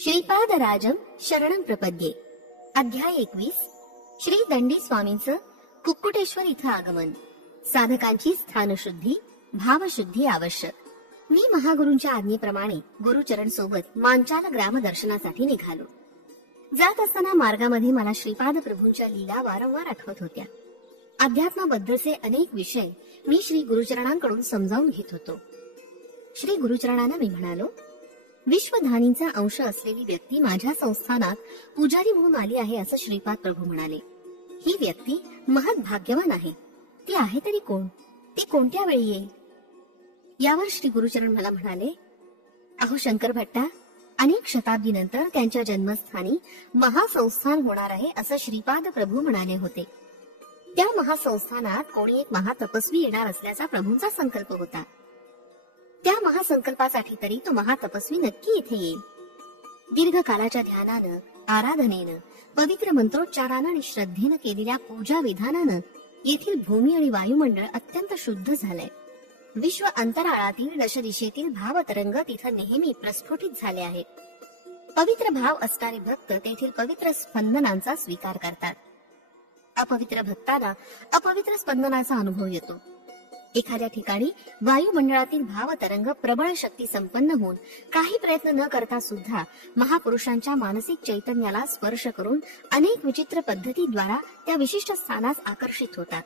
श्रीपादराजं शरणं प्रपद्ये. अध्याय 21. श्री दंडी स्वामींचं कुक्कुटेश्वर इथं आगमन. साधकांची स्थानशुद्धी, भावशुद्धी आवश्यक. मी महागुरूंच्या आज्ञेप्रमाणे गुरुचरण सोबत मांचाल ग्राम दर्शनासाठी निघालो. जात असताना मार्गामध्ये मला श्रीपाद प्रभूंच्या लीला वारंवार आठवत होत्या. अध्यात्माबद्दलचे अनेक विषय मी श्री गुरुचरणांकडून समजावून घेत होतो. श्री गुरुचरणांना मी म्हणालो, विश्वधानींचा अंश असलेली व्यक्ती माझ्या संस्थानात पुजारी म्हणून आली आहे असं श्रीपाद प्रभू म्हणाले. ही व्यक्ती महत् भाग्यवान आहे. ती आहे तरी कोण? ती कोणत्या वेळी येईल? यावर श्री गुरुचरण मला म्हणाले, अहो शंकर भट्टा, अनेक शताब्दीनंतर त्यांच्या जन्मस्थानी महासंस्थान होणार आहे असं श्रीपाद प्रभू म्हणाले होते. त्या महासंस्थानात कोणी एक महातपस्वी येणार असल्याचा प्रभूंचा संकल्प होता. त्या महासंकल्पासाठी तरी तो महातपस्वी नक्की इथे येईल. दीर्घकालाच्या ध्यानानं, आराधनेनं, पवित्र मंत्रोच्चारानं आणि श्रद्धेनं केलेल्या पूजा विधानानं येथील भूमी आणि वायुमंडळ अत्यंत शुद्ध झालंय. विश्व अंतराळातील दशदिशेतील भावतरंग तिथं नेहमी प्रस्फुटित झाले आहेत. पवित्र भाव असणारे भक्त तेथील पवित्र स्पंदनांचा स्वीकार करतात. अपवित्र भक्तांना अपवित्र स्पंदनाचा अनुभव येतो. एखाद्या ठिकाणी वायुमंडळातील भावतरंग प्रबळ शक्ती संपन्न होऊन काही प्रयत्न न करता सुद्धा महापुरुषांच्या मानसिक चैतन्याला स्पर्श करून अनेक विचित्र पद्धतीद्वारा त्या विशिष्ट स्थानास आकर्षित होतात.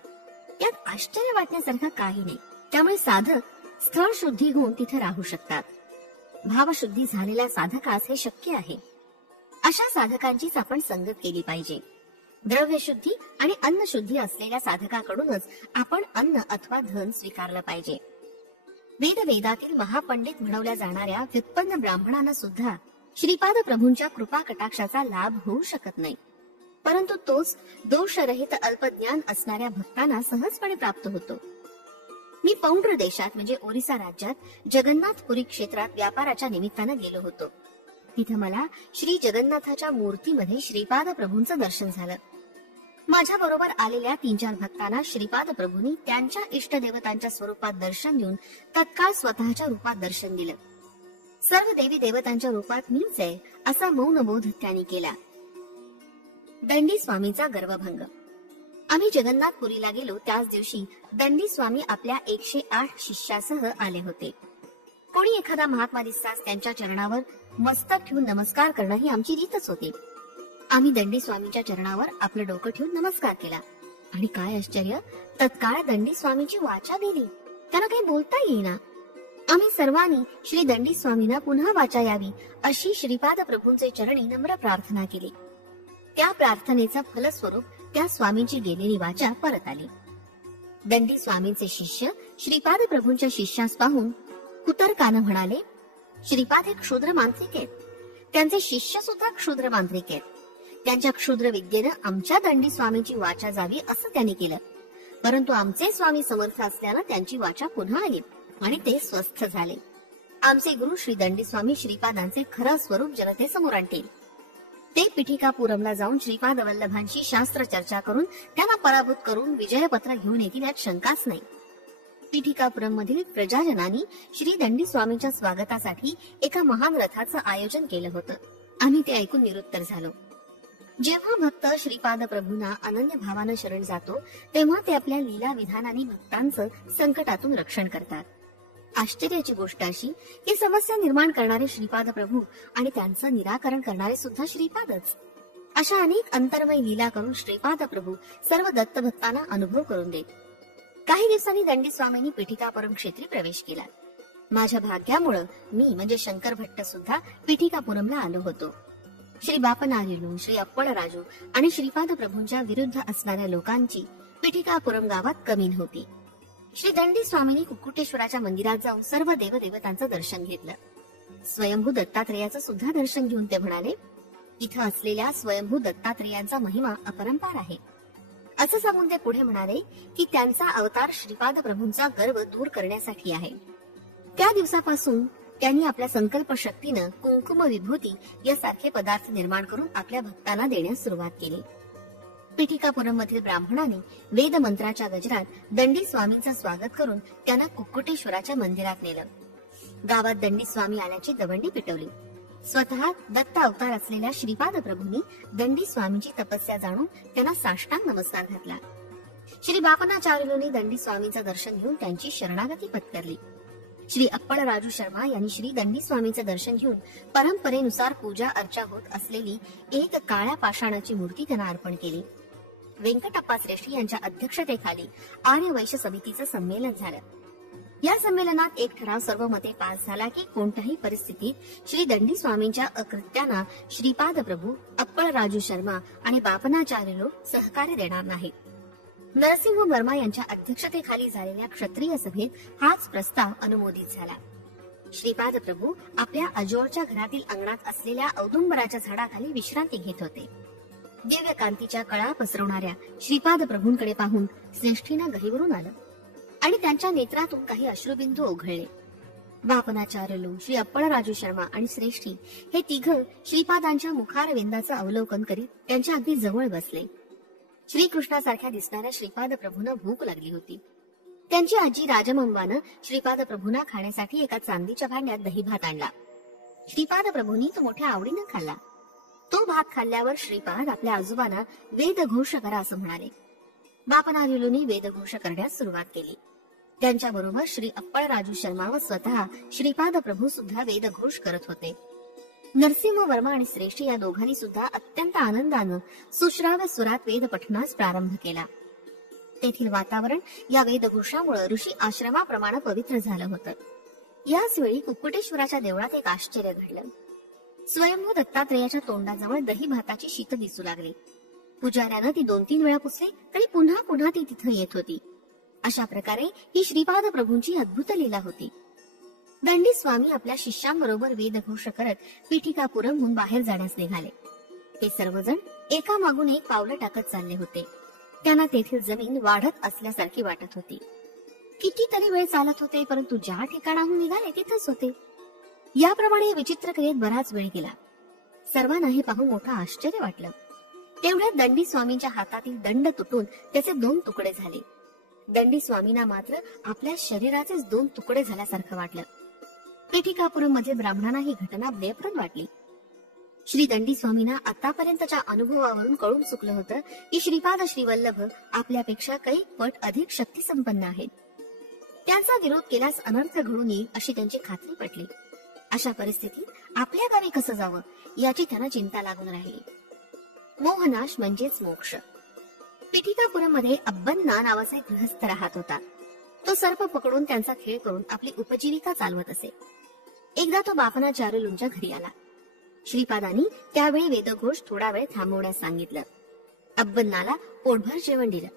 यात आश्चर्य वाटण्यासारखं काही नाही. त्यामुळे साधक स्थळ शुद्धी होऊन तिथे राहू शकतात. भावशुद्धी झालेल्या साधकास हे शक्य आहे. अशा साधकांचीच आपण संगत केली पाहिजे. द्रव्यशुद्धी आणि अन्नशुद्धी असलेल्या साधकाकडूनच आपण अन्न अथवा धन स्वीकारलं पाहिजे. वेदातील महापंडित म्हणवल्या जाणाऱ्या व्युत्पन्न ब्राह्मणांना सुद्धा श्रीपाद प्रभूंच्या कृपा कटाक्षाचा लाभ होऊ शकत नाही. परंतु तोच दोषरहित अल्पज्ञान असणाऱ्या भक्तांना सहजपणे प्राप्त होतो. मी पौंड्र देशात म्हणजे ओरिसा राज्यात जगन्नाथपुरी क्षेत्रात व्यापाराच्या निमित्तानं गेलो होतो. तिथं मला श्री जगन्नाथाच्या मूर्तीमध्ये श्रीपाद प्रभूंचं दर्शन झालं. माझ्या बरोबर आलेल्या 3-4 भक्तांना श्रीपाद प्रभूंनी त्यांच्या इष्टदेवतांच्या स्वरूपात दर्शन देऊन तत्काळ स्वतःच्या रूपात दर्शन दिलं. सर्व देवी देवतांच्या रूपात मीच आहे असा मौनबोध त्यांनी केला. दंडी स्वामींचा गर्वभंग. आम्ही जगन्नाथपुरीला गेलो त्याच दिवशी दंडी स्वामी आपल्या 108 शिष्यासह आले होते. कोणी एखादा महात्मा दिसताच त्यांच्या चरणावर मस्तक ठेवून नमस्कार करणं ही आमची रीतच होती. आम्ही दंडी स्वामींच्या चरणावर आपलं डोकं ठेवून नमस्कार केला आणि काय आश्चर्य, तत्काळ दंडी स्वामींची वाचा गेली. त्यांना काही बोलता येईना. आम्ही सर्वांनी श्री दंडी स्वामींना पुन्हा वाचा यावी अशी श्रीपाद प्रभूंचे चरणी नम्र प्रार्थना केली. त्या प्रार्थनेचं फलस्वरूप त्या स्वामींची गेलेली वाचा परत आली. दंडी स्वामींचे शिष्य श्रीपाद प्रभूंच्या शिष्यास पाहून कुतर्कानं म्हणाले, श्रीपाद हे क्षुद्र मांत्रिक आहेत. त्यांचे शिष्य सुद्धा क्षुद्र मांत्रिक आहेत. त्यांच्या क्षुद्र विद्येनं आमच्या दंडी स्वामींची वाचा जावी असं त्यांनी केलं. परंतु आमचे स्वामी समर्थ असल्यानं त्यांची वाचा पुन्हा आली आणि ते स्वस्थ झाले. आमचे गुरु श्री दंडी स्वामी श्रीपादांचे खरं स्वरूप जनतेसमोर आणतील. ते पिठिकापुरमला जाऊन श्रीपाद वल्लभांशी शास्त्र चर्चा करून त्यांना पराभूत करून विजयपत्र घेऊन येतील यात शंकाच नाही. पिठिकापुरम मधील प्रजाजनांनी श्री दंडी स्वामींच्या स्वागतासाठी एका महान रथाचं आयोजन केलं होतं. आम्ही ते ऐकून निरुत्तर झालो. जेव्हा भक्त श्रीपाद प्रभूंना अनन्य भावानं शरण जातो तेव्हा ते आपल्या लीला विधानाने भक्तांचं संकटातून रक्षण करतात. आश्चर्याची गोष्ट अशी की समस्या निर्माण करणारे श्रीपाद प्रभू आणि त्यांचं निराकरण करणारे सुद्धा श्रीपादच. अशा अनेक अंतर्मय लीला करून श्रीपाद प्रभू सर्व दत्तभक्तांना अनुभव करून देत. काही दिवसांनी दंडी स्वामींनी पिठिकापुरम क्षेत्री प्रवेश केला. माझ्या भाग्यामुळं मी म्हणजे शंकर भट्ट सुद्धा पिठिकापुरमला आलो होतो. श्री बापनारिलू, श्री अप्पळराजू आणि श्रीपाद प्रभूंच्या विरुद्ध असणाऱ्या लोकांची पिठिकापुरम गावात कमी नव्हती. श्री दंडी स्वामींनी कुक्कुटेश्वराच्या मंदिरात जाऊन सर्व देवदेवतांचं दर्शन घेतलं. स्वयंभू दत्तात्रेयाचं सुद्धा दर्शन घेऊन ते म्हणाले, इथं असलेल्या स्वयंभू दत्तात्रेयांचा महिमा अपरंपार आहे. असं सांगून ते पुढे म्हणाले की त्यांचा अवतार श्रीपाद प्रभूंचा गर्व दूर करण्यासाठी आहे. त्या दिवसापासून त्यांनी आपल्या संकल्प शक्तीनं कुंकुम विभूती यासारखे पदार्थ निर्माण करून आपल्या भक्तांना देण्यास सुरुवात केली. पिठिकापुरम मधील ब्राह्मणाने वेद मंत्राच्या गजरात दंडी स्वामींचं स्वागत करून त्यांना कुक्कुटेश्वराच्या मंदिरात नेलं. गावात दंडी स्वामी आल्याची दवंडी पिटवली. स्वतः दत्त अवतार असलेल्या श्रीपाद प्रभूंनी दंडी स्वामींची तपस्या जाणून त्यांना साष्टांग नमस्कार घातला. श्री बापनाचार्युलोनी दंडी स्वामींचं दर्शन घेऊन त्यांची शरणागती पत्करली. श्री अप्पळ राजू शर्मा यांनी श्री दंडी स्वामींचं दर्शन घेऊन परंपरेनुसार पूजा अर्चा होत असलेली एक काळ्या पाषाणाची मूर्ती त्यांना अर्पण केली. व्यंकटप्पा श्रेष्ठी यांच्या अध्यक्षतेखाली आर्य वैश्य समितीचं संमेलन झालं. या संमेलनात एक ठराव सर्व मते पास झाला की कोणत्याही परिस्थितीत श्री दंडी स्वामींच्या अकृत्यांना श्रीपाद प्रभू, अप्पळ राजू शर्मा आणि बापनाचार्युलो सहकार्य देणार नाहीत. नरसिंह वर्मा यांच्या अध्यक्षतेखाली झालेल्या क्षत्रिय सभेत हाच प्रस्ताव अनुमोदित झाला. श्रीपाद प्रभू आपल्या अजोळच्या घरातील अंगणात असलेल्या औदुंबराच्या झाडाखाली विश्रांती घेत होते. दिव्य कांतीच्या कळा पसरवणाऱ्या श्रीपाद प्रभूंकडे पाहून श्रेष्ठीनं गहिवरून आलं आणि त्यांच्या नेत्रातून काही अश्रुबिंदू ओघळले. बापनाचार्युलो, श्री अप्पळ राजू शर्मा आणि श्रेष्ठी हे तिघ श्रीपादांच्या मुखारविंदाचं अवलोकन करीत त्यांच्या अगदी जवळ बसले. श्रीकृष्णासारख्या दिसणाऱ्या श्रीपाद प्रभूंना भूक लागली होती. त्यांची आजी राजमंबानं श्रीपाद प्रभूंना खाण्यासाठी एका चांदीच्या भांड्यात दही भात आणला. श्रीपाद प्रभूंनी तो मोठ्या आवडीनं खाल्ला. तो भात खाल्ल्यावर श्रीपाद आपल्या आजोबांना वेदघोष करा असं म्हणाले. बापनाचार्युलोनी वेदघोष करण्यास सुरुवात केली. त्यांच्याबरोबर श्री अप्पळ राजू शर्मा व स्वतः श्रीपाद प्रभू सुद्धा वेदघोष करत होते. नरसिंह वर्मा आणि श्रेष्ठी या दोघांनी सुद्धा अत्यंत आनंदानं सुश्राव्य सुरात वेद पठणास प्रारंभ केला. तेथील वातावरण या वेदघोषामुळे ऋषी आश्रमाप्रमाणे पवित्र झालं होतं. याच वेळी कुक्कुटेश्वराच्या देवळात एक आश्चर्य घडलं. स्वयंभू दत्तात्रेयाच्या तोंडाजवळ दही भाताची शीत दिसू लागली. पुजाऱ्यानं ती 2-3 वेळा पुसली तरी पुन्हा पुन्हा ती तिथं येत होती. अशा प्रकारे ही श्रीपाद प्रभूंची अद्भुत लीला होती. दंडी स्वामी आपल्या शिष्यांबरोबर वेदघोष करत पीठिकापुरमहून बाहेर जाण्यास निघाले. ते सर्वजण एकामागून एक पावलं टाकत चालले होते. त्यांना तेथील जमीन वाढत असल्यासारखी वाटत होती. कितीतरी वेळ चालत होते, परंतु ज्या ठिकाणाहून निघाले तिथंच होते. याप्रमाणे विचित्र क्रियेत बराच वेळ गेला. सर्वांना हे पाहून मोठं आश्चर्य वाटलं. तेवढ्यात दंडी स्वामींच्या हातातील दंड तुटून त्याचे 2 तुकडे झाले. दंडी स्वामींना मात्र आपल्या शरीराचेच 2 तुकडे झाल्यासारखं वाटलं. पीठिकापुरम मध्ये ब्राह्मणांना ही घटना भयप्रद वाटली. श्री दंडी स्वामींना आतापर्यंतच्या अनुभवावरून कळून चुकलं होतं की श्रीपाद श्रीवल्लभ आपल्यापेक्षा काही पट अधिक शक्ती संपन्न आहेत. त्यांचा विरोध केल्यास अनर्थ घडून येईल अशी त्यांची खात्री पटली. अशा परिस्थितीत आपल्या गावी कसं जावं याची त्यांना चिंता लागून राहिली. मोहनाश म्हणजेच मोक्ष. पीठिकापुरम मध्ये अब्बन्ना नावाचा एक गृहस्थ राहत होता. तो सर्प पकडून त्यांचा खेळ करून आपली उपजीविका चालवत असे. एकदा तो बापनाचार्युलोंच्या घरी आला. श्रीपादांनी त्यावेळी वेदघोष थोडा वेळ थांबवण्यास सांगितलं. अब्बन्नाला पोटभर जेवण दिलं.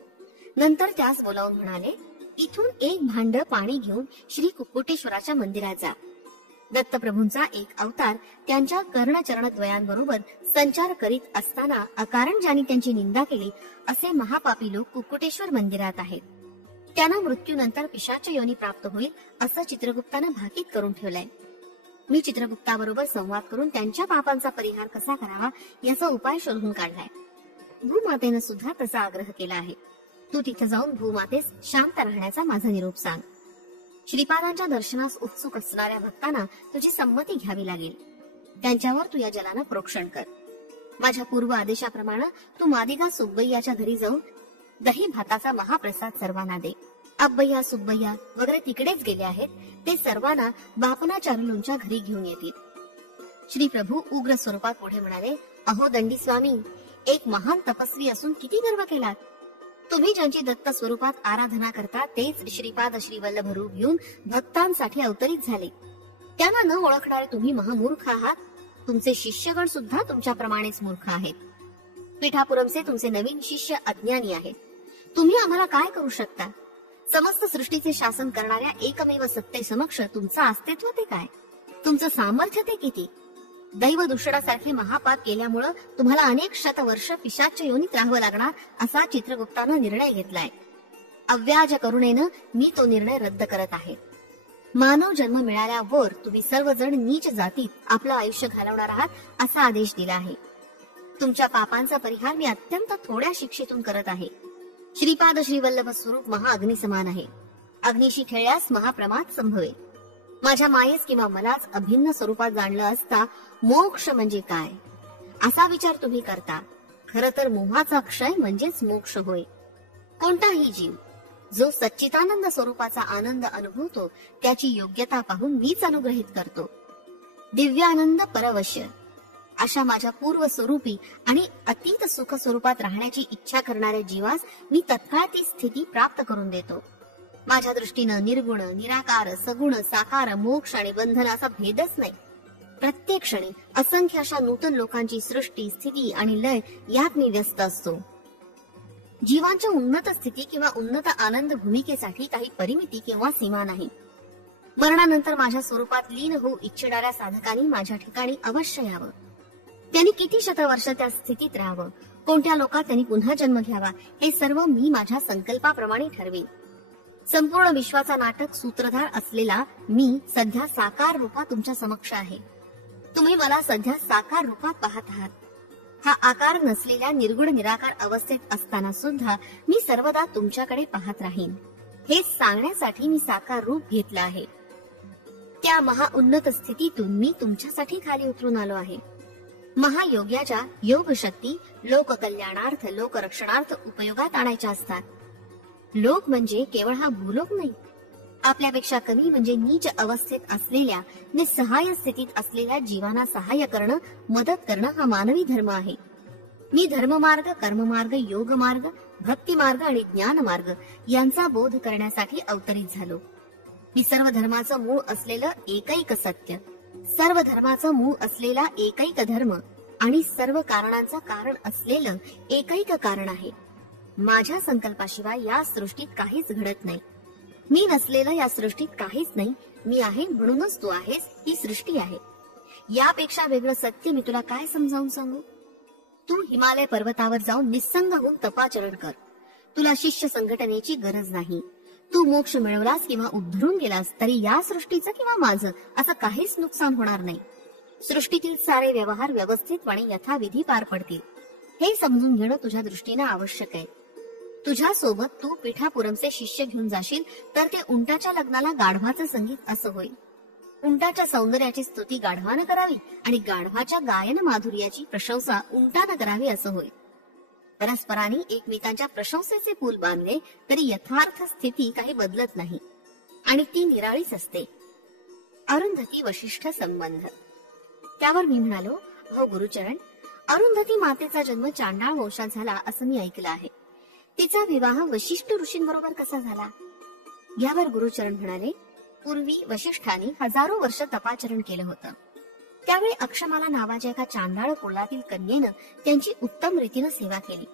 नंतर त्यास बोलावून म्हणाले, इथून एक भांड पाणी घेऊन श्री कुक्कुटेश्वराच्या मंदिरात जा. दत्तप्रभूंचा एक अवतार त्यांच्या कर्णचरणद्वयांबरोबर संचार करीत असताना अकारण ज्यांनी त्यांची निंदा केली असे महापापी लोक कुक्कुटेश्वर मंदिरात आहेत. त्यांना मृत्यूनंतर पिशाच योनी प्राप्त होईल असं चित्रगुप्तानं भाकीत करून ठेवलंय. मी चित्रगुप्ताबरोबर संवाद करून त्यांच्या पापांचा परिहार कसा करावा याचा उपाय शोधून काढलाय. भूमातेनं सुद्धा तसा आग्रह केला आहे. तू तिथे जाऊन भूमातेस शांत राहण्याचा माझा निरोप सांग. श्रीपादांच्या दर्शनास उत्सुक असणाऱ्या भक्तांना तुझी संमती घ्यावी लागेल. त्यांच्यावर तू या जलानं प्रोक्षण कर. माझ्या पूर्व आदेशाप्रमाणे तू मादिगा सुब्बय्याच्या घरी जाऊन दही भाताचा महाप्रसाद सर्वांना दे. अब्बय्या सुब्बय्या वगैरे तिकडेच गेले आहेत. ते सर्वांना बापनाचार्युलोंच्या घरी घेऊन येतील. श्री प्रभू उग्र स्वरूपात पुढे म्हणाले, अहो दंडी स्वामी, एक महान तपस्वी असून किती गर्व केलात. तुम्ही ज्यांची दत्त स्वरूपात आराधना करता तेच श्रीपाद श्रीवल्लभ रूप घेऊन भक्तांसाठी अवतरित झाले. त्यांना न ओळखणारे तुम्ही महामूर्ख आहात. तुमचे शिष्यगण सुद्धा तुमच्याप्रमाणेच मूर्ख आहेत. पीठापुरमचे तुमचे नवीन शिष्य अज्ञानी आहेत. तुम्ही आम्हाला काय करू शकता. समस्त सृष्टीचे शासन करणाऱ्या एकमेव सत्ते समक्ष तुमचं अस्तित्व ते काय, तुमचं सामर्थ्य ते किती. दैव दूषणासारखे महापाप केल्यामुळं तुम्हाला अनेक शतवर्ष पिशाच योनीत राहावं लागणार असा चित्रगुप्तानं निर्णय घेतलाय. अव्याज करुणेनं मी तो निर्णय रद्द करत आहे. मानव जन्म मिळाल्यावर तुम्ही सर्वजण नीच जातीत आपलं आयुष्य घालवणार आहात असा आदेश दिला आहे. तुमच्या पापांचा परिहार मी अत्यंत थोड्या शिक्षेतून करत आहे. श्रीपाद श्रीवल्लभ स्वरूप महाअग्नी समान आहे. अग्नीशी खेळल्यास महाप्रमाद संभवेल. माझ्या मायेस किंवा मलाच अभिन्न स्वरूपात जाणलं असता मोक्ष म्हणजे काय असा विचार तुम्ही करता. खर तर मोहाचा क्षय म्हणजेच मोक्ष होय. कोणताही जीव जो सच्चिदानंद स्वरूपाचा आनंद अनुभवतो त्याची योग्यता पाहून मीच अनुग्रहित करतो. दिव्यानंद परवश्य अशा माझ्या पूर्व स्वरूपी आणि अतीत सुख स्वरूपात राहण्याची इच्छा करणाऱ्या जीवास मी तत्काळ ती स्थिती प्राप्त करून देतो. माझ्या दृष्टीनं निर्गुण, निराकार, सगुण, साकार, मोक्ष आणि बंधन असा भेदच नाही. प्रत्येक क्षणी असंख्य अशा नूतन लोकांची सृष्टी, स्थिती आणि लय यात मी व्यस्त असतो. जीवांच्या उन्नत स्थिती किंवा उन्नत आनंद भूमिकेसाठी काही परिमिती किंवा सीमा नाही. मरणानंतर माझ्या स्वरूपात लीन होऊ इच्छिणाऱ्या साधकांनी माझ्या ठिकाणी अवश्य यावं. त्यांनी किती शतवर्ष त्या स्थितीत राहावं, कोणत्या लोकात त्यांनी पुन्हा जन्म घ्यावा, हे सर्व मी माझ्या संकल्पाप्रमाणे ठरवेन. संपूर्ण विश्वाचा नाटक सूत्रधार असलेला मी सध्या साकार रूपात तुमच्या समक्ष आहे. तुम्ही मला सध्या साकार रूपात पाहत आहात. हा आकार नसलेल्या निर्गुण निराकार अवस्थेत असताना सुद्धा मी सर्वदा तुमच्याकडे पाहत राहीन हे सांगण्यासाठी मी साकार रूप घेतलं आहे. त्या महाउन्नत स्थितीतून मी तुमच्यासाठी खाली उतरून आलो आहे. महायोग्याच्या योग शक्ती लोककल्याणार्थ, लोकरक्षणार्थ उपयोगात आणायच्या असतात. लोक म्हणजे केवळ हा भूलोक नाही. आपल्यापेक्षा कमी म्हणजे नीच अवस्थेत असलेल्या, निस्सहाय्य स्थितीत असलेल्या जीवांना सहाय्य करणं, मदत करणं हा मानवी धर्म आहे. मी धर्ममार्ग, कर्ममार्ग, योगमार्ग, भक्तिमार्ग आणि ज्ञानमार्ग यांचा बोध करण्यासाठी अवतरित झालो. मी सर्व धर्माचं मूळ असलेलं एकैक सत्य, सर्व धर्माचं मूळ असलेला एकैक धर्म आणि सर्व कारणांचं कारण असलेलं एकैक कारण आहे. माझ्या संकल्पाशिवाय या सृष्टीत काहीच घडत नाही. मी नसलेलं या सृष्टीत काहीच नाही. मी आहे म्हणूनच तू आहेस, ही सृष्टी आहे. यापेक्षा वेगळं सत्य मी तुला काय समजावून सांगू. तू हिमालय पर्वतावर जाऊन निस्संग होऊन तपाचरण कर. तुला शिष्य संघटनेची गरज नाही. तू मोक्ष मिळवलास किंवा उद्धरून गेलास तरी या सृष्टीचं किंवा माझं असं काहीच नुकसान होणार नाही. सृष्टीतील सारे व्यवहार व्यवस्थितपणे यथाविधी पार पडतील हे समजून घेणं तुझ्या दृष्टीनं आवश्यक आहे. तुझ्या सोबत तू पिठापुरमचे शिष्य घेऊन जाशील तर ते उंटाच्या लग्नाला गाढवाचं संगीत असं होईल. उंटाच्या सौंदर्याची स्तुती गाढवानं करावी आणि गाढवाच्या गायन माधुर्याची प्रशंसा उंटानं करावी असं होईल. परस्परांनी एकमेकांच्या प्रशंसेचे पूल बांधले तरी यथार्थ स्थिती काही बदलत नाही आणि ती निराळीच असते. अरुंधती वशिष्ठ संबंध. त्यावर मी म्हणालो, हो गुरुचरण, अरुंधती मातेचा जन्म चांडाळ वंशात झाला असं मी ऐकलं आहे. तिचा विवाह वशिष्ठ ऋषींबरोबर कसा झाला. यावर गुरुचरण म्हणाले, पूर्वी वशिष्ठांनी हजारो वर्ष तपाचरण केलं होतं. त्यावेळी अक्षमाला नावाच्या एका चांडाळ कुळातील कन्येनं त्यांची उत्तम रीतीनं सेवा केली.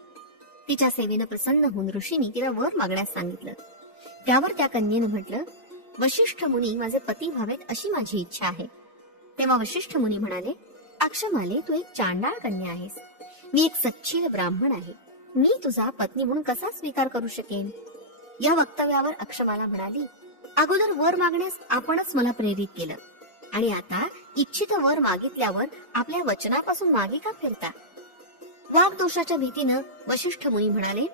तिच्या सेवेनं प्रसन्न होऊन ऋषींनी तिला वर मागण्यास सांगितलं. त्यावर त्या कन्येनं म्हटलं, वशिष्ठ मुनी माझे पती व्हावेत अशी माझी इच्छा आहे. तेव्हा वशिष्ठ मुनी म्हणाले, अक्षमाले, तू एक चांडाळ कन्या आहेस. मी एक सच्चिल ब्राह्मण आहे. मी तुझा पत्नी म्हणून कसा स्वीकार करू शकेन. या वक्तव्यावर अक्षमाला म्हणाली, अगोदर वर मागण्यास आपणच मला प्रेरित केलं आणि आता इच्छित वर मागितल्यावर आपल्या वचनापासून मागे का फिरता. वागदोषाच्या भीतीनं वशिष्ठ मुनी म्हणाले,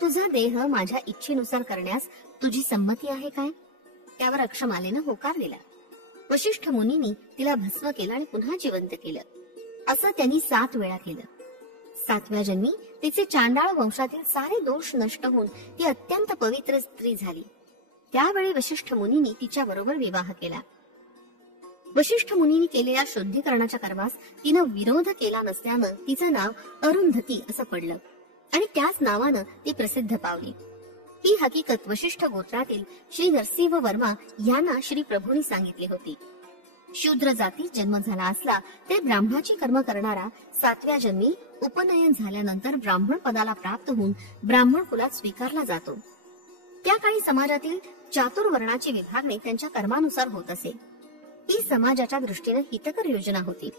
तुझा देह माझ्या इच्छेनुसार करण्यास तुझी संमती आहे काय. त्यावर अक्षमालेनं होकार दिला. वशिष्ठ मुनींनी तिला भस्म केलं आणि पुन्हा जिवंत केलं. असं त्यांनी 7 वेळा केलं. 7व्या जन्मी तिचे चांडाळ वंशातील सारे दोष नष्ट होऊन ती अत्यंत पवित्र स्त्री झाली. त्यावेळी वशिष्ठ मुनींनी तिच्या बरोबर विवाह केला. वशिष्ठ मुनींनी केलेल्या शुद्धीकरणाच्या कर्मास तिनं विरोध केला नसल्यानं तिचं नाव अरुंधती असं पडलं आणि त्याच नावानं ती प्रसिद्ध पावली. ही हकीकत वशिष्ठ गोत्रातील श्री नरसिंह वर्मा यांना श्री प्रभूंनी सांगितली होती. शूद्र जातीत जन्म झाला असला तरी ब्राह्मणाची कर्म करणारा 7व्या जन्मी उपनयन झाल्यानंतर ब्राह्मण पदाला प्राप्त होऊन ब्राह्मण कुलात स्वीकारला जातो. त्या काळी समाजातील चातुर्वर्णाची विभागणी त्यांच्या कर्मानुसार होत असे. ही समाजाच्या दृष्टीने हितकर योजना होती.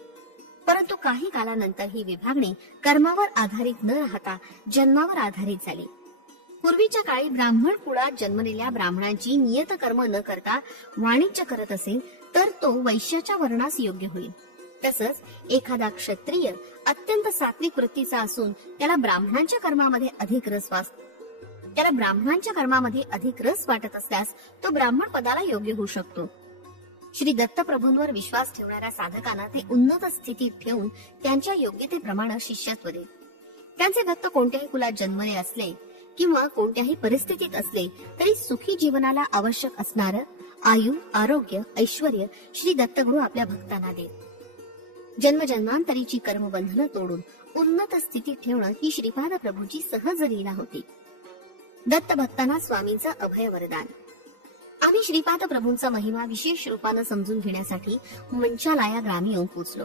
परंतु काही कालानंतर ही विभागणी कर्मावर आधारित न राहता जन्मावर आधारित झाली. पूर्वीच्या काळी ब्राह्मण कुळात जन्मलेल्या ब्राह्मणांची नियत कर्म न करता वाणिज्य करत असेल तर तो वैश्याच्या वर्णास योग्य होईल. तसंच एखादा क्षत्रिय अत्यंत सात्विक वृत्तीचा असून त्याला ब्राह्मणांच्या कर्मामध्ये अधिक रस वाटत असल्यास तो ब्राह्मण पदाला योग्य होऊ शकतो. श्री दत्तप्रभूंवर विश्वास ठेवणाऱ्या साधकांना ते उन्नत स्थितीत ठेवून त्यांच्या योग्यतेप्रमाणे शिष्यत्व देत. त्यांचे भक्त कोणत्याही कुलात जन्मले असले किंवा कोणत्याही परिस्थितीत असले तरी सुखी जीवनाला आवश्यक असणारं आयु, आरोग्य, ऐश्वर्य श्री दत्तगुरु आपल्या भक्तांना देत. जन्मजन्मांतरीची कर्मबंधनं तोडून उन्नत स्थितीत ठेवणं ही श्रीपाद प्रभूची सहज लीला होती. दत्त भक्तांना स्वामींचं अभय वरदान. आम्ही श्रीपाद प्रभूंचा महिमा विशेष रूपानं समजून घेण्यासाठी मंचाला या ग्रामी येऊन पोचलो.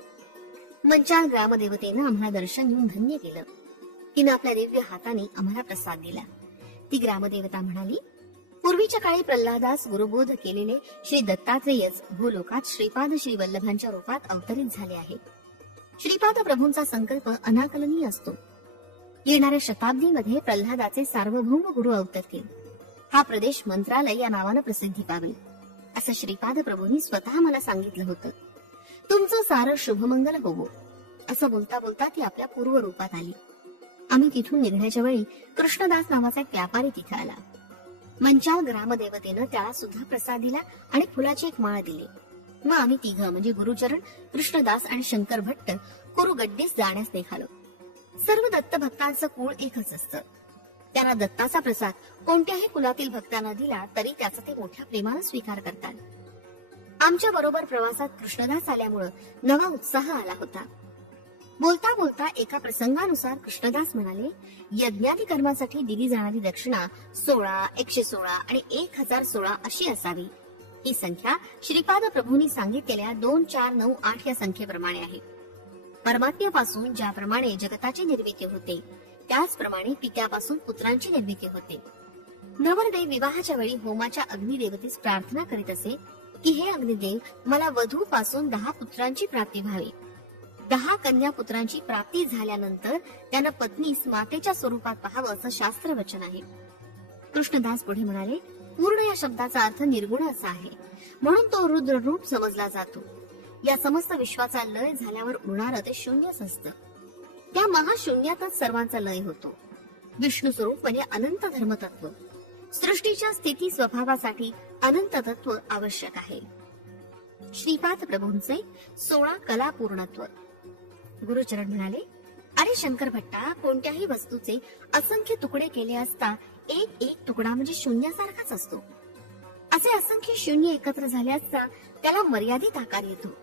मंचाल ग्रामदेवतेनं आम्हाला दर्शन देऊन धन्य केलं. तिनं आपल्या दिव्य हाताने आम्हाला प्रसाद दिला. ती ग्रामदेवता म्हणाली, पूर्वीच्या काळी प्रल्हादास गुरुबोध केलेले श्री दत्तात्रेयच भूलोकात श्रीपाद श्री वल्लभांच्या रूपात अवतरित झाले आहे. श्रीपाद प्रभूंचा संकल्प अनाकलनीय असतो. येणाऱ्या शताब्दीमध्ये प्रल्हादाचे सार्वभौम गुरु अवतरतील. हा प्रदेश मंत्रालय या नावानं प्रसिद्धी पावेल असं श्रीपाद प्रभूंनी स्वतः मला सांगितलं होतं. तुमचं सारं शुभमंगल होवो असं बोलता बोलता ती आपल्या पूर्व रूपात आली. आम्ही तिथून निघण्याच्या वेळी कृष्णदास नावाचा एक व्यापारी तिथे आला. मंचाल ग्रामदेवतेनं त्याला सुद्धा प्रसाद दिला आणि फुलाची एक माळ दिली. मग आम्ही तिघं म्हणजे गुरुचरण, कृष्णदास आणि शंकर भट्ट कुरुगड्डीस जाण्यास निघालो. सर्व दत्त भक्तांचं कुळ एकच असतं. त्यांना दत्ताचा प्रसाद कोणत्याही कुलातील भक्तांना दिला तरी त्याचा ते मोठ्या प्रेमानं स्वीकार करतात. आमच्या बरोबर प्रवासात कृष्णदास आल्यामुळं नवा उत्साह आला होता. बोलता बोलता एका प्रसंगानुसार कृष्णदास म्हणाले, यज्ञादी कर्मासाठी दिली जाणारी दक्षिणा 16, 116 आणि 1016 अशी असावी. ही संख्या श्रीपाद प्रभूंनी सांगितलेल्या 2, 4, 9, 8 या संख्येप्रमाणे आहे. परमात्म्यापासून ज्याप्रमाणे जगताची निर्मिती होते त्याचप्रमाणे पित्यापासून पुत्रांची निर्मिती होते. नवरदेव विवाहाच्या वेळी होमाच्या अग्निदेवतेस प्रार्थना करीत असे की हे अग्निदेव, मला वधू पासून 10 पुत्रांची प्राप्ती व्हावी. 10 कन्या पुत्रांची प्राप्ती झाल्यानंतर त्यानं पत्नीस मातेच्या स्वरूपात पाहावं असं शास्त्र वचन आहे. कृष्णदास पुढे म्हणाले, पूर्ण या शब्दाचा अर्थ निर्गुण असा आहे, म्हणून तो रुद्र रूप समजला जातो. या समस्त विश्वाचा लय झाल्यावर उरणारं ते शून्यच असतं. त्या महाशून्यातच सर्वांचा लय होतो. विष्णू स्वरूप म्हणजे अनंत धर्मतत्व. सृष्टीच्या स्थिती स्वभावासाठी अनंत तत्व आवश्यक आहे. श्रीपाद प्रभूंचे 16 कला पूर्णत्व. गुरुचरण म्हणाले, अरे शंकर भट्टा, कोणत्याही वस्तूचे असंख्य तुकडे केले असता एक एक तुकडा म्हणजे शून्यासारखाच असतो. असे असंख्य शून्य एकत्र झाले असता त्याला मर्यादित आकार येतो.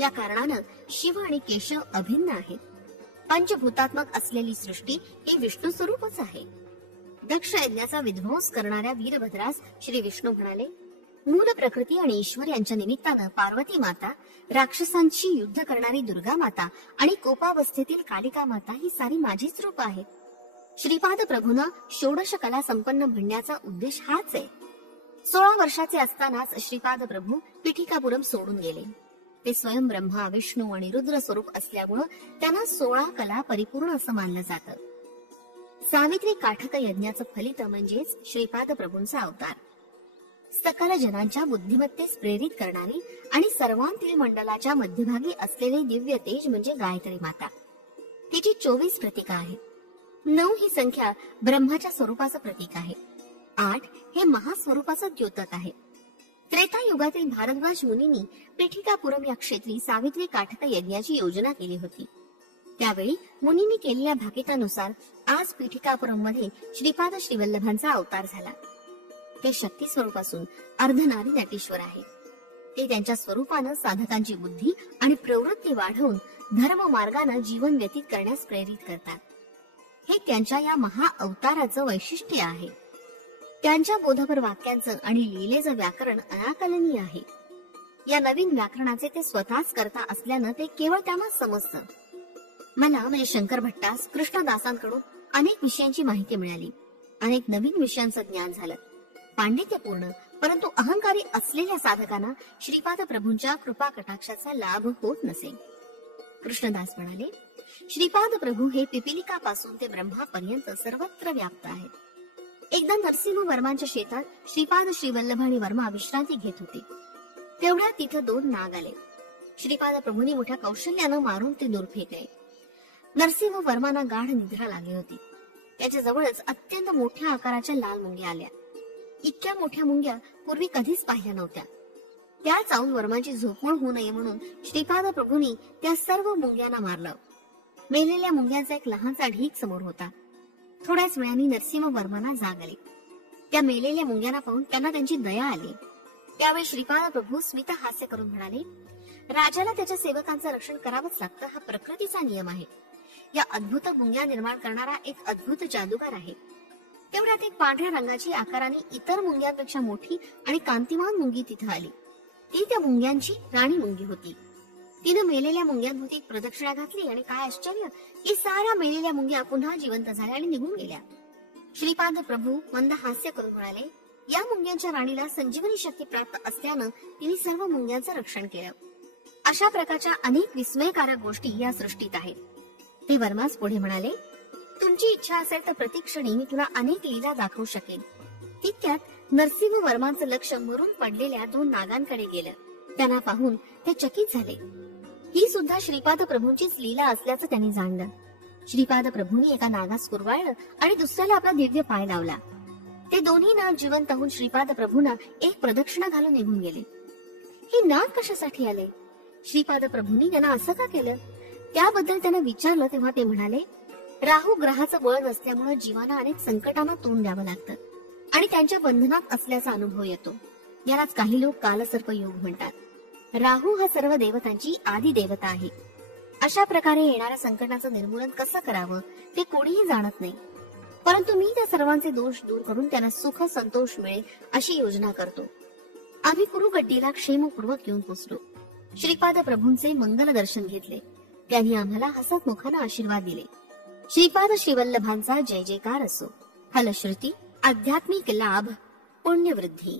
या कारणानं शिव आणि केशव अभिन्न आहेत. पंचभूतात्मक असलेली सृष्टी हे विष्णू स्वरूपच आहे. दक्ष यज्ञाचा विध्वंस करणाऱ्या वीरभद्रास श्री विष्णू म्हणाले, मूल प्रकृती आणि ईश्वर यांच्या निमित्तानं पार्वती माता, राक्षसांशी युद्ध करणारी दुर्गा माता आणि कोपावस्थेतील कालिका माता ही सारी माझीच रूप आहेत. श्रीपाद प्रभूंना 16 कला संपन्न म्हणण्याचा उद्देश हाच आहे. 16 वर्षाचे असतानाच श्रीपाद प्रभू पिठिकापुरम सोडून गेले. ते स्वयं ब्रह्मा, विष्णू आणि रुद्र स्वरूप असल्यामुळं त्यांना 16 कला परिपूर्ण असं मानलं जातं. सावित्री काठक यज्ञाचं फलित म्हणजेच श्रीपाद प्रभूंचा अवतार. सकल जनांच्या बुद्धिमत्तेस प्रेरित करणारी आणि सर्वांतील मंडलाच्या मध्यभागी असलेले दिव्य तेज म्हणजे गायत्री माता. तिची 24 प्रतीका आहेत. 9 ही संख्या ब्रह्माच्या स्वरूपाचं प्रतीक आहे. 8 हे महास्वरूपाचं द्योतक आहे. त्रेता युगातील भारद्वाज मुनींनी पिठिकापुरम या क्षेत्री सावित्री काठक यज्ञाची योजना केली होती. त्यावेळी मुनींनी केलेल्या भाकितानुसार आज पिठिकापुरम मध्ये श्रीपाद श्रीवल्लभांचा अवतार झाला. ते शक्ती स्वरूप असून अर्धनारी नटेश्वर आहे. ते त्यांच्या स्वरूपानं साधकांची बुद्धी आणि प्रवृत्ती वाढवून धर्म मार्गानं जीवन व्यतीत करण्यास प्रेरित करतात. हे त्यांच्या या महा अवताराचं वैशिष्ट्य आहे. त्यांच्या बोधपर वाक्यांचं आणि लीलेचं व्याकरण अनाकलनीय आहे. या नवीन व्याकरणाचे ते स्वतःच करता असल्यानं ते केवळ त्यांनाच समजतं. मला म्हणजे शंकर भट्टास कृष्णदासांकडून अनेक विषयांची माहिती मिळाली. अनेक नवीन विषयांचं ज्ञान झालं. पांडित्यपूर्ण परंतु अहंकारी असलेल्या साधकांना श्रीपाद प्रभूंच्या कृपा कटाक्षाचा लाभ होत नसे. कृष्णदास म्हणाले, श्रीपाद प्रभू हे पिपिलिकापासून ते ब्रह्मापर्यंत सर्वत्र व्याप्त आहेत. एकदा नरसिंह वर्मांच्या शेतात श्रीपाद श्रीवल्लभ आणि वर्मा विश्रांती घेत होते. तेवढ्या तिथं 2 नाग आले. श्रीपाद प्रभूंनी मोठ्या कौशल्यानं मारून ते दूर फेकले. नरसिंह वर्मांना गाढ निद्रा लागली होती. त्याच्या जवळच अत्यंत मोठ्या आकाराच्या लाल मुंग्या आल्या. इतक्या मोठ्या मुंग्या पूर्वी कधीच पाहिल्या नव्हत्या. त्या चावून वर्माची झोपमोड होऊ नये म्हणून श्रीपाद प्रभूंनी त्या सर्व मुंग्यांना मारलं. मेलेल्या मुंग्यांचा एक लहानसा ढीग समोर होता. थोड्याच वेळाने नरसिंह वर्मांना जाग आली. त्या मेलेल्या मुंग्यांना पाहून त्यांना त्यांची दया आली. त्यावेळी श्रीपाद प्रभू स्मित हास्य करून म्हणाले, राजाला त्याच्या सेवकांचं रक्षण करावंच लागतं, हा प्रकृतीचा नियम आहे. या अद्भुत मुंग्या निर्माण करणारा एक अद्भुत जादूगार आहे. तेवढ्यात एक पांढऱ्या रंगाची आकाराने इतर मुंग्यांपेक्षा मोठी आणि कांतिमान मुंगी तिथं आली. ती त्या मुंग्यांची राणी मुंगी होती. तिनं मेलेल्या मुंग्यांभोवती एक प्रदक्षिणा घातली आणि काय आश्चर्य की साऱ्या मेलेल्या मुंग्या पुन्हा जिवंत झाल्या आणि निघून गेल्या. श्रीपाद प्रभू मंद हास्य करून म्हणाले, या मुंग्यांच्या राणीला संजीवनी शक्ती प्राप्त असल्यानं तिने सर्व मुंग्यांचं रक्षण केलं. अशा प्रकारच्या अनेक विस्मयकारक गोष्टी या सृष्टीत आहेत. ते वर्मास पुढे म्हणाले, तुमची इच्छा असेल तर प्रतिक्षणी मी तुला अनेक लीला दाखवू शकेन. तितक्यात नरसिंह वर्मांचं लक्ष मरून पडलेल्या 2 नागांकडे गेलं. त्यांना पाहून ते चकित झाले. ही सुद्धा श्रीपाद प्रभूंचीच लीला असल्याचं त्यांनी जाणलं. श्रीपाद प्रभूंनी एका नागास कुरवाळलं आणि दुसऱ्याला आपला दिव्य पाय लावला. ते दोन्ही नाग जिवंत होऊन श्रीपाद प्रभूंना एक प्रदक्षिणा घालून निघून गेले. हे नाग कशासाठी आले? श्रीपाद प्रभूंनी त्यांना असं का केलं? त्याबद्दल त्यांना विचारलं तेव्हा ते म्हणाले, राहू ग्रहाचं बळ नसल्यामुळे जीवांना अनेक संकटांना तोंड द्यावं लागतं आणि त्यांच्या बंधनात असल्याचा अनुभव येतो. यालाच काही लोक कालसर्प योग म्हणतात. राहू हा सर्व देवतांची आदी देवता आहे. अशा प्रकारे येणाऱ्या संकटाचं निर्मूलन कसं करावं ते कोणीही जाणत नाही. परंतु मी त्या सर्वांचे दोष दूर करून त्यांना सुख संतोष मिळेल अशी योजना करतो. आम्ही कुरुगड्डीला क्षेमपूर्वक येऊन पोचलो. श्रीपाद प्रभूंचे मंगल दर्शन घेतले. त्यांनी आम्हाला हसत मुखाने आशीर्वाद दिले. श्रीपाद श्रीवल्लभांचा जय जयकार असो. फलश्रुती आध्यात्मिक लाभ पुण्यवृद्धी.